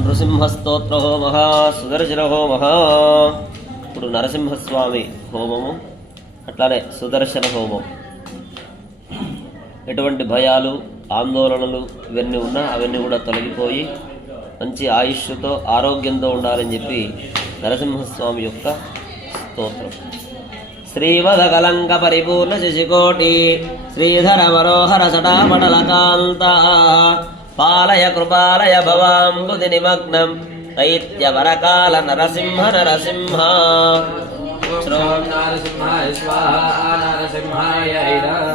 నృసింహస్తోత్ర హోమ సుదర్శన హోమ. ఇప్పుడు నరసింహస్వామి హోమము, అట్లానే సుదర్శన హోమం. ఎటువంటి భయాలు ఆందోళనలు ఇవన్నీ ఉన్నా అవన్నీ కూడా తొలగిపోయి మంచి ఆయుష్తో ఆరోగ్యంతో ఉండాలని చెప్పి నరసింహస్వామి యొక్క స్తోత్రం. శ్రీవద కలంక పరిపూర్ణ శశికోటి శ్రీధర మనోహర సటాపటలకాంత పాలయ కృపాలయ భవాంబుది నిమగ్నం దైత్యవరకాల నరసింహ నరసింహ.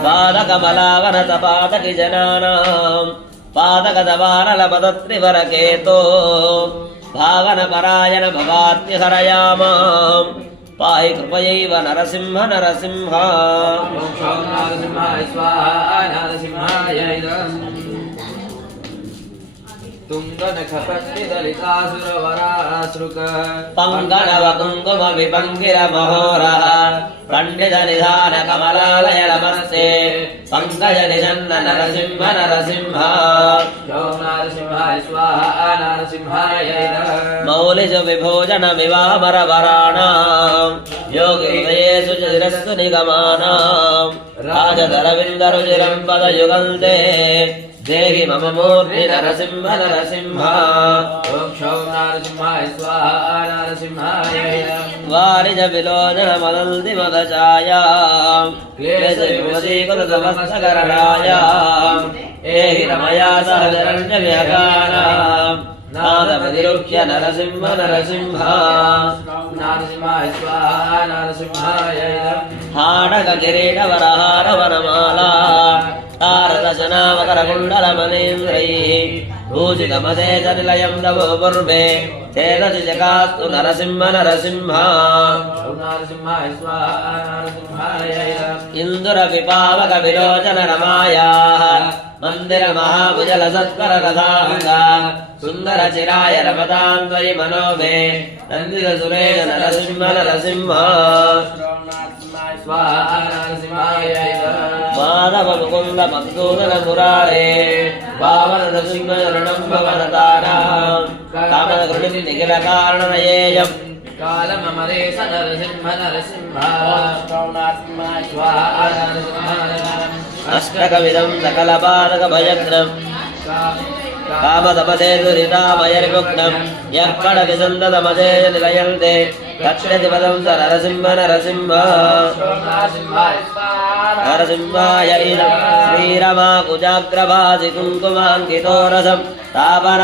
పాదకమలావనత పాదకి జనానాం పాదకదవానల పదత్రివరకేతో భావన పరాయణ భవాత్యహరయామాం పాహి కృపయైవ నరసింహ నరసింహ. పంగనవ కుంకుమ విపంగిర మహోర పండిత నిధాన కమలాలయ నమస్తే పంకజ నిజన్న నరసింహ నరసింహ. మౌలిజ విభోజన వివామర వరాణాం యోగియేషు శిరస్సు నిగమానాం రాజధరవిందరుచిరం పదయుగంతే దేహి మమ మూర్తి నరసింహ నరసింహ. వారిజ విలోచన మదల్ది మదచాయా క్లేశవిమసీకృతమస్తకరణాయ ఏహి రమయా సహజరంజ వ్యగానాం నాదమతిరుహ్య నరసింహ నరసింహ. హాడక కిరీట వరహార వనమాలా తారదశనామకరకుండలమనేంద్రైః భూషితమదేశ నిలయం నవో పూర్వే చేదసి జగాస్తు నరసింహ నరసింహ. ఇందుర విపావక విలోచన రమాయాః మందిర మహాభుజల సత్కర రథాంగ సుందర చిరాయ రమతాన్వయి మనోమే నందిత సురేష నరసింహ నరసింహ. మాధవ ముకుంద మధుసూదన మురారే పావన నృసింహ రణం భవనతారాం కామద కృణి నిఖిల కారణయేయం కాలమమరేశ నరసింహ నరసింహ. అష్టకవిదం సకల బాధక భయగ్నం కామదపదే దురితామయర్ముగ్నం యః విసందతమదే నిలయంతే రక్షతి పదం స నరసింహ నరసింహ. నరసింహాయ ఇదం శ్రీరమా కుజాగ్రభాసి కుంకుమాంకితో రసం తాపన